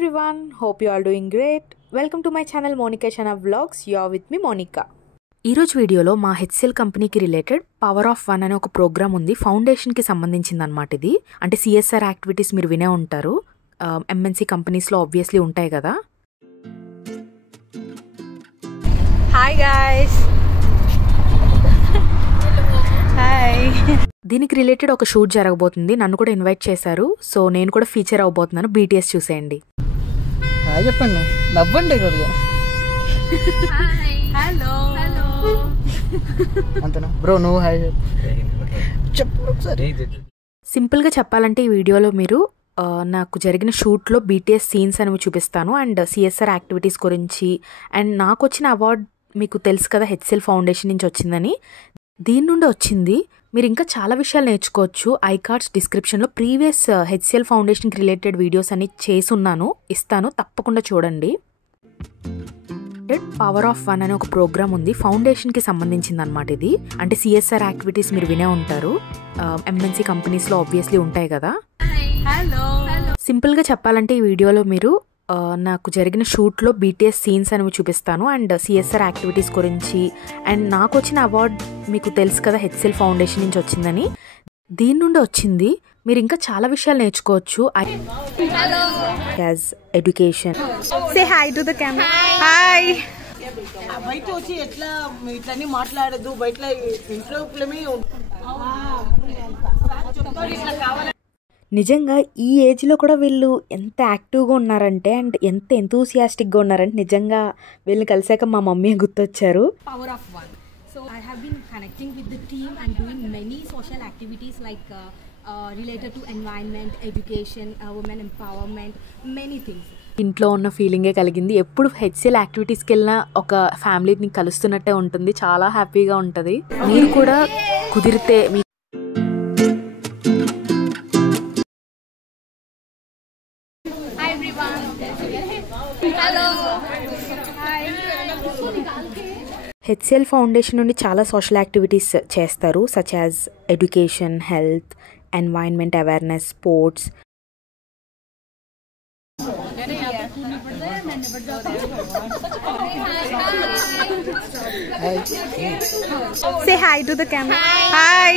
everyone, hope you all doing great. Welcome to my channel Monica Shana Vlogs. You are with me Monica. ఈ రోజు వీడియోలో మా HCl కంపెనీకి related power of one అనే ఒక programme ఉంది. ఫౌండేషన్కి సంబంధించింది అనమాట. ఇది అంటే సిఎస్ఆర్ యాక్టివిటీస్ మీరు వినే ఉంటారు. ఎంఎన్సీ కంపెనీస్లో ఆబ్వియస్లీ ఉంటాయి కదా. Hi guys. హాయ్. దీనికి రిలేటెడ్ ఒక షూట్ జరగబోతుంది. నన్ను కూడా ఇన్వైట్ చేశారు. సో నేను కూడా ఫీచర్ అవబోతున్నాను. బీటీఎస్ చూసేయండి. హాయ్ చెప్పండి, నవ్వండి కొద్దిగా. హలో అంతేనా బ్రో? నువ్వు హాయ్ చెప్పు ఒకసారి. సింపుల్గా చెప్పాలంటే ఈ వీడియోలో మీరు నాకు జరిగిన షూట్లో బీటీఎస్ సీన్స్ అనేవి చూపిస్తాను. అండ్ సిఎస్ఆర్ యాక్టివిటీస్ గురించి, అండ్ నాకు వచ్చిన అవార్డ్ మీకు తెలుసు కదా, హెచ్సిఎల్ ఫౌండేషన్ నుంచి వచ్చిందని. దీని నుండి వచ్చింది. మీరు ఇంకా చాలా విషయాలు నేర్చుకోవచ్చు. ఐకార్డ్స్ డిస్క్రిప్షన్లో ప్రీవియస్ హెచ్సిఎల్ ఫౌండేషన్కి రిలేటెడ్ వీడియోస్ అన్ని చేసున్నాను, ఇస్తాను, తప్పకుండా చూడండి. పవర్ ఆఫ్ వన్ అనే ఒక ప్రోగ్రామ్ ఉంది. ఫౌండేషన్కి సంబంధించింది అనమాట. ఇది అంటే సిఎస్ఆర్ యాక్టివిటీస్ మీరు వినే ఉంటారు. ఎంఎన్సీ కంపెనీస్లో ఆబ్వియస్లీ ఉంటాయి కదా. సింపుల్గా చెప్పాలంటే ఈ వీడియోలో మీరు నాకు జరిగిన షూట్లో బీటీఎస్ సీన్స్ అనేవి చూపిస్తాను. అండ్ సిఎస్ఆర్ యాక్టివిటీస్ గురించి, అండ్ నాకు వచ్చిన అవార్డ్ మీకు తెలుసు కదా, హెచ్సిఎల్ ఫౌండేషన్ నుంచి వచ్చిందని. దీని నుండి వచ్చింది. మీరు ఇంకా చాలా విషయాలు నేర్చుకోవచ్చు. As education. Say hi to the camera. Hi. బయట వచ్చి ఎట్లా ఇట్లన్నీ మాట్లాడదు, బయట ఇంట్లో నిజంగా ఈ ఏజ్లో కూడా వీళ్ళు ఎంత యాక్టివ్గా ఉన్నారంటే, అండ్ ఎంత ఎంతూసియాస్టిక్గా ఉన్నారంటే, నిజంగా వీళ్ళని కలిసాక మా mummy గుర్తొచ్చారు. Power of one. So I have been connecting with the team and doing many social activities like related to environment, education, women empowerment, many things. ఇంట్లో ఉన్న ఫీలింగే కలిగింది. ఎప్పుడు హెచ్సిఎల్ యాక్టివిటీస్కి వెళ్ళినా ఒక ఫ్యామిలీని కలుస్తున్నట్టే ఉంటుంది. చాలా హ్యాపీగా ఉంటుంది. మీరు కూడా కుదిరితే హెచ్సిఎల్ ఫౌండేషన్ నుండి చాలా సోషల్ యాక్టివిటీస్ చేస్తారు. Such as education, health, environment awareness, sports. Say hi to the camera. Hi.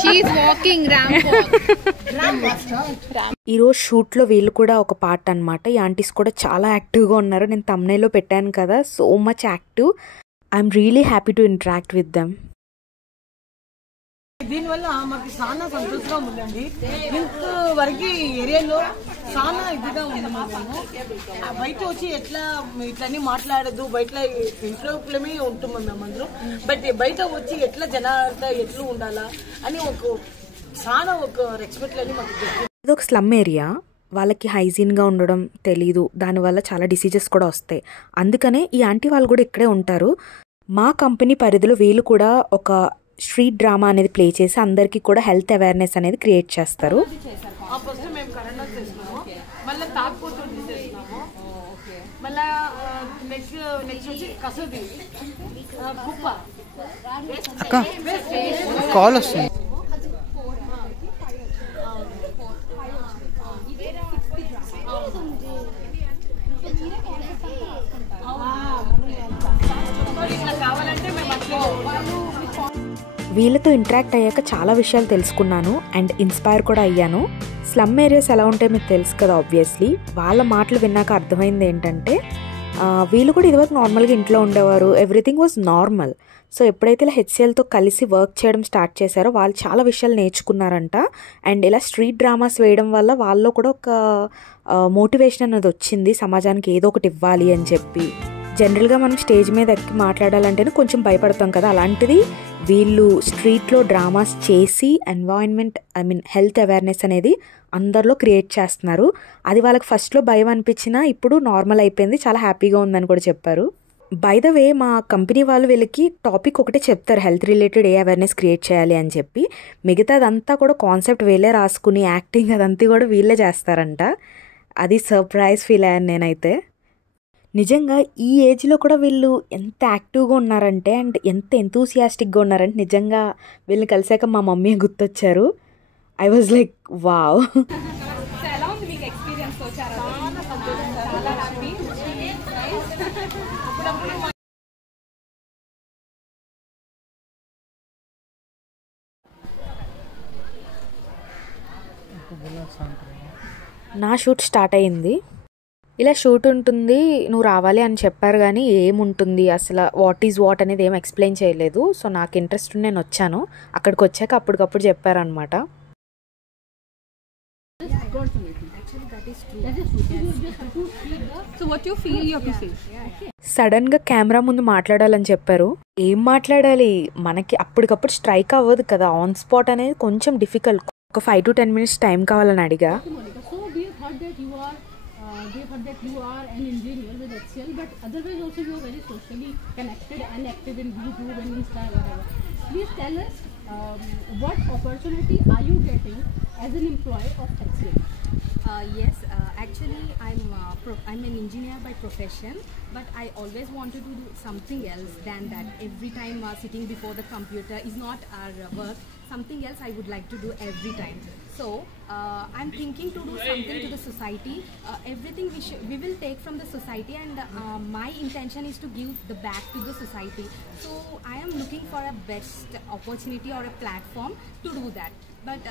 She's walking ramp ఈరోజు షూట్లో వీళ్ళు కూడా ఒక పార్ట్ అనమాట. ఈ ఆంటీస్ కూడా చాలా యాక్టివ్గా ఉన్నారు. నేను థంబ్నెయిల్లో పెట్టాను కదా, so much active. I'm really happy to interact with them. దీనివల్ల మాకు చాలా సంతోషంగా ఉందండి. ఇంతవరకు ఏరియాలో చాలా ఇదిగా ఉంది. బయట వచ్చి ఎట్లా ఇట్లన్నీ మాట్లాడదు, బయట ఇంట్లో ఉంటున్నాం మేము అందరం. బట్ బయట వచ్చి ఎట్లా జనాలతో ఎట్లా ఉండాలా అని చాలా రెస్పెక్ట్ అని మాకు. ఇది ఒక స్లమ్ ఏరియా. వాళ్ళకి హైజీన్గా ఉండడం తెలీదు. దానివల్ల చాలా డిసీజెస్ కూడా వస్తాయి. అందుకనే ఈ ఆంటీ వాళ్ళు కూడా ఇక్కడే ఉంటారు. మా కంపెనీ పరిధిలో వీళ్ళు కూడా ఒక స్ట్రీట్ డ్రామా అనేది ప్లే చేసి అందరికీ కూడా హెల్త్ అవేర్నెస్ అనేది క్రియేట్ చేస్తారు. కాల్ వస్తుంది. వీళ్ళతో ఇంటరాక్ట్ అయ్యాక చాలా విషయాలు తెలుసుకున్నాను అండ్ ఇన్స్పైర్ కూడా అయ్యాను. స్లమ్ ఏరియాస్ ఎలా ఉంటాయో మీకు తెలుసు కదా ఆబ్వియస్లీ. వాళ్ళ మాటలు విన్నాక అర్థమైంది ఏంటంటే, వీళ్ళు కూడా ఇదివరకు నార్మల్గా ఇంట్లో ఉండేవారు. Everything was normal. సో ఎప్పుడైతే ఇలా హెచ్సిఎల్తో కలిసి వర్క్ చేయడం స్టార్ట్ చేశారో వాళ్ళు చాలా విషయాలు నేర్చుకున్నారంట. అండ్ ఇలా స్ట్రీట్ డ్రామాస్ వేయడం వల్ల వాళ్ళలో కూడా ఒక మోటివేషన్ అనేది వచ్చింది, సమాజానికి ఏదో ఒకటి ఇవ్వాలి అని చెప్పి. జనరల్గా మనం స్టేజ్ మీద ఎక్కి మాట్లాడాలంటేనే కొంచెం భయపడతాం కదా, అలాంటిది వీళ్ళు స్ట్రీట్లో డ్రామాస్ చేసి ఎన్వైరన్మెంట్ హెల్త్ అవేర్నెస్ అనేది అందరిలో క్రియేట్ చేస్తున్నారు. అది వాళ్ళకి ఫస్ట్లో భయం అనిపించినా ఇప్పుడు నార్మల్ అయిపోయింది, చాలా హ్యాపీగా ఉందని కూడా చెప్పారు. బై ద వే, మా కంపెనీ వాళ్ళు వీళ్ళకి టాపిక్ ఒకటే చెప్తారు, health related a awareness create చేయాలి అని చెప్పి. మిగతాదంతా కూడా కాన్సెప్ట్ వీళ్ళే రాసుకుని యాక్టింగ్ అదంతా కూడా వీళ్ళే చేస్తారంట. అది సర్ప్రైజ్ ఫీల్ అయ్యాను నేనైతే. నిజంగా ఈ ఏజ్లో కూడా వీళ్ళు ఎంత యాక్టివ్గా ఉన్నారంటే, అండ్ ఎంత ఎంతూసియాస్టిక్గా ఉన్నారంటే, నిజంగా వీళ్ళని కలిసాక మా మమ్మీ గుర్తొచ్చారు. I was like wow. ఎలా ఉంది మీకు ఎక్స్పీరియన్స్? వచ్చారా? చాలా హ్యాపీ. నా షూట్ స్టార్ట్ అయ్యింది. ఇలా షూట్ ఉంటుంది, నువ్వు రావాలి అని చెప్పారు, కానీ ఏముంటుంది అసలు వాట్ ఈజ్ వాట్ అనేది ఏం ఎక్స్ప్లెయిన్ చేయలేదు. సో నాకు ఇంట్రెస్ట్ ఉండి నేను వచ్చాను. అక్కడికి వచ్చాక అప్పటికప్పుడు చెప్పారనమాట. సడన్గా కెమెరా ముందు మాట్లాడాలని చెప్పారు. ఏం మాట్లాడాలి, మనకి అప్పటికప్పుడు స్ట్రైక్ అవ్వదు కదా, ఆన్ స్పాట్ అనేది కొంచెం డిఫికల్ట్. ఒక 5 to 10 minutes టైం కావాలని అడిగా. they heard that you are an engineer with HCL, but otherwise also you are very socially connected and active in YouTube and Insta, whatever. Please tell us what opportunity are you getting as an employee of HCL? Yes, actually I'm an engineer by profession, but I always wanted to do something else than that. Every time sitting before the computer is not our work. Something else I would like to do every time. So I'm thinking to do something to the society. Everything we will take from the society, and my intention is to give the back to the society. So I am looking for a best opportunity or a platform to do that. But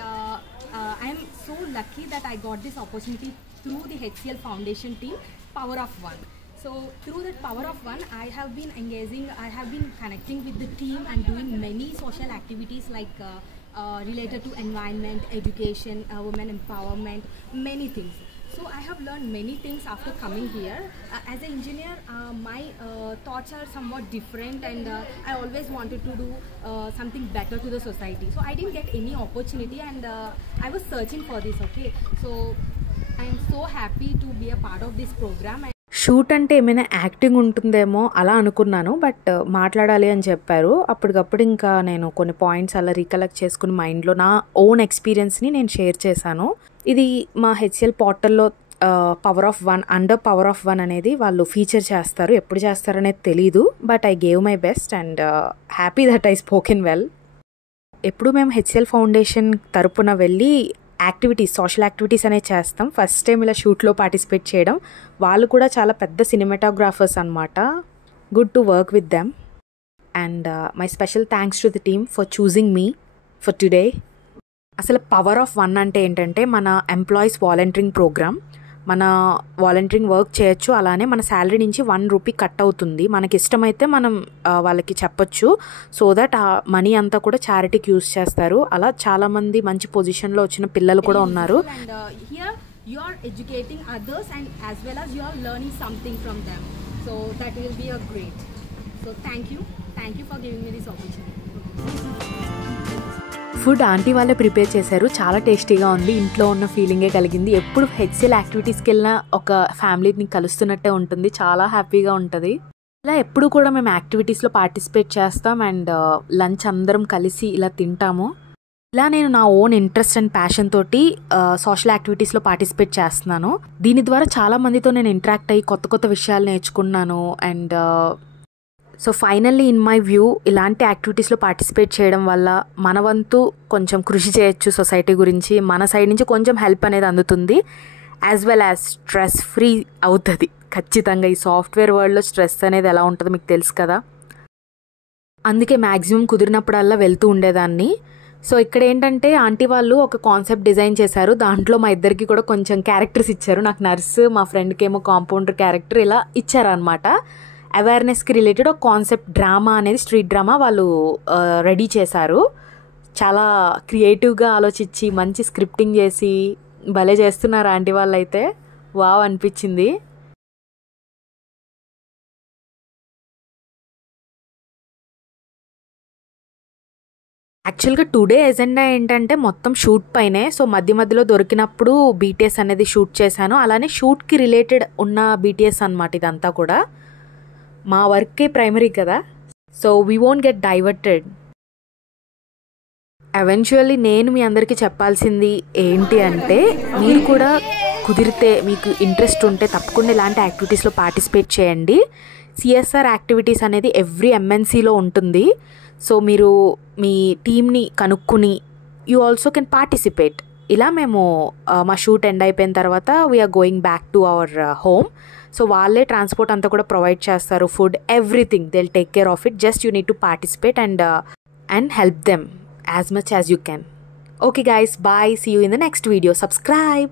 I am so lucky that I got this opportunity through the HCL Foundation team, Power of One. So through that Power of One, I have been connecting with the team and doing many social activities like related to environment, education, women empowerment, many things. So I have learned many things after coming here. As an engineer, my thoughts are somewhat different, and I always wanted to do something better to the society. So I didn't get any opportunity, and I was searching for this. Okay, so I am so happy to be a part of this program. Shoot అంటే ఏమైనా acting ఉంటుందేమో అలా అనుకున్నాను, but మాట్లాడాలి అని చెప్పారు. అప్పటికప్పుడు ఇంకా నేను కొన్ని పాయింట్స్ అలా రీకలెక్ట్ చేసుకుని మైండ్లో నా ఓన్ ఎక్స్పీరియన్స్ని నేను షేర్ చేశాను. ఇది మా హెచ్సిఎల్ పోర్టల్లో power of one, under power of one అనేది వాళ్ళు ఫీచర్ చేస్తారు. ఎప్పుడు చేస్తారనేది తెలీదు, but I gave my best and happy that I spoken well. ఎప్పుడు మేము హెచ్సిఎల్ ఫౌండేషన్ తరపున వెళ్ళి యాక్టివిటీస్, సోషల్ యాక్టివిటీస్ అనేవి చేస్తాం. ఫస్ట్ టైం ఇలా షూట్లో పార్టిసిపేట్ చేయడం. వాళ్ళు కూడా చాలా పెద్ద సినిమాటోగ్రాఫర్స్ అనమాట. Good to work with them, and my special thanks to the team for choosing me for today. అసలు పవర్ ఆఫ్ వన్ అంటే ఏంటంటే మన ఎంప్లాయీస్ వాలంటీరింగ్ ప్రోగ్రామ్. మన వాలంటీరింగ్ వర్క్ చేయొచ్చు, అలానే మన శాలరీ నుంచి ₹1 కట్ అవుతుంది. మనకి ఇష్టమైతే మనం వాళ్ళకి చెప్పొచ్చు, సో దట్ ఆ మనీ అంతా కూడా చారిటీకి యూజ్ చేస్తారు. అలా చాలామంది మంచి పొజిషన్లో వచ్చిన పిల్లలు కూడా ఉన్నారు. You are educating others, and as well as you are learning something from them. So that will be a great. So thank you for giving me this opportunity. Food aunty వాళ్ళే ప్రిపేర్ చేశారు. చాలా టేస్టీగా ఉంది. ఇంట్లో ఉన్న ఫీలింగే కలిగింది. ఎప్పుడు హెచ్సిఎల్ యాక్టివిటీస్కి వెళ్ళినా ఒక ఫ్యామిలీని కలుస్తున్నట్టే ఉంటుంది. చాలా హ్యాపీగా ఉంటుంది. ఇలా ఎప్పుడు కూడా మేము యాక్టివిటీస్లో పార్టిసిపేట్ చేస్తాం, అండ్ లంచ్ అందరం కలిసి ఇలా తింటాము. ఇలా నేను నా ఓన్ ఇంట్రెస్ట్ అండ్ ప్యాషన్ తోటి సోషల్ యాక్టివిటీస్లో పార్టిసిపేట్ చేస్తున్నాను. దీని ద్వారా చాలా మందితో నేను ఇంటరాక్ట్ అయ్యి కొత్త కొత్త విషయాలు నేర్చుకున్నాను. And so finally in my view, ఇలాంటి యాక్టివిటీస్లో పార్టిసిపేట్ చేయడం వల్ల మన వంతు కొంచెం కృషి చేయొచ్చు సొసైటీ గురించి. మన సైడ్ నుంచి కొంచెం హెల్ప్ అనేది అందుతుంది, as well as stress free అవుతుంది ఖచ్చితంగా. ఈ సాఫ్ట్వేర్ వరల్డ్లో స్ట్రెస్ అనేది ఎలా ఉంటుందో మీకు తెలుసు కదా. అందుకే మ్యాక్సిమం కుదిరినప్పుడల్లా వెళ్తూ ఉండేదాన్ని. సో ఇక్కడ ఏంటంటే ఆంటీ వాళ్ళు ఒక కాన్సెప్ట్ డిజైన్ చేశారు. దాంట్లో మా ఇద్దరికి కూడా కొంచెం క్యారెక్టర్స్ ఇచ్చారు. నాకు నర్సు, మా ఫ్రెండ్కి ఏమో కాంపౌండర్ క్యారెక్టర్ ఇలా ఇచ్చారనమాట. అవేర్నెస్కి రిలేటెడ్ ఒక కాన్సెప్ట్ డ్రామా అనేది, స్ట్రీట్ డ్రామా వాళ్ళు రెడీ చేశారు. చాలా క్రియేటివ్గా ఆలోచించి మంచి స్క్రిప్టింగ్ చేసి భలే చేస్తున్నారు ఆంటీ వాళ్ళు అయితే. వావ్ అనిపించింది. యాక్చువల్గా టుడే ఎజెండా ఏంటంటే మొత్తం షూట్ పైనే. సో మధ్య మధ్యలో దొరికినప్పుడు బీటీఎస్ అనేది షూట్ చేశాను. అలానే షూట్కి రిలేటెడ్ ఉన్న బీటీఎస్ అనమాట ఇదంతా కూడా. మా వర్కే ప్రైమరీ కదా, so we won't get diverted. Eventually నేను మీ అందరికీ చెప్పాల్సింది ఏంటి అంటే, మీరు కూడా కుదిరితే మీకు ఇంట్రెస్ట్ ఉంటే తప్పకుండా ఇలాంటి యాక్టివిటీస్లో పార్టిసిపేట్ చేయండి. సిఎస్ఆర్ యాక్టివిటీస్ అనేది ఎవ్రీ ఎంఎన్సీలో ఉంటుంది. సో మీరు మీ టీమ్ని కనుక్కుని యూ ఆల్సో కెన్ పార్టిసిపేట్. ఇలా మేము మా షూట్ ఎండ్ అయిపోయిన తర్వాత we're going back to our home. So వాళ్ళే ట్రాన్స్పోర్ట్ అంతా కూడా ప్రొవైడ్ చేస్తారు, food, everything they will take care of it. Just you need to participate and help them as much as you can. Okay guys, bye. See you in the next video. Subscribe.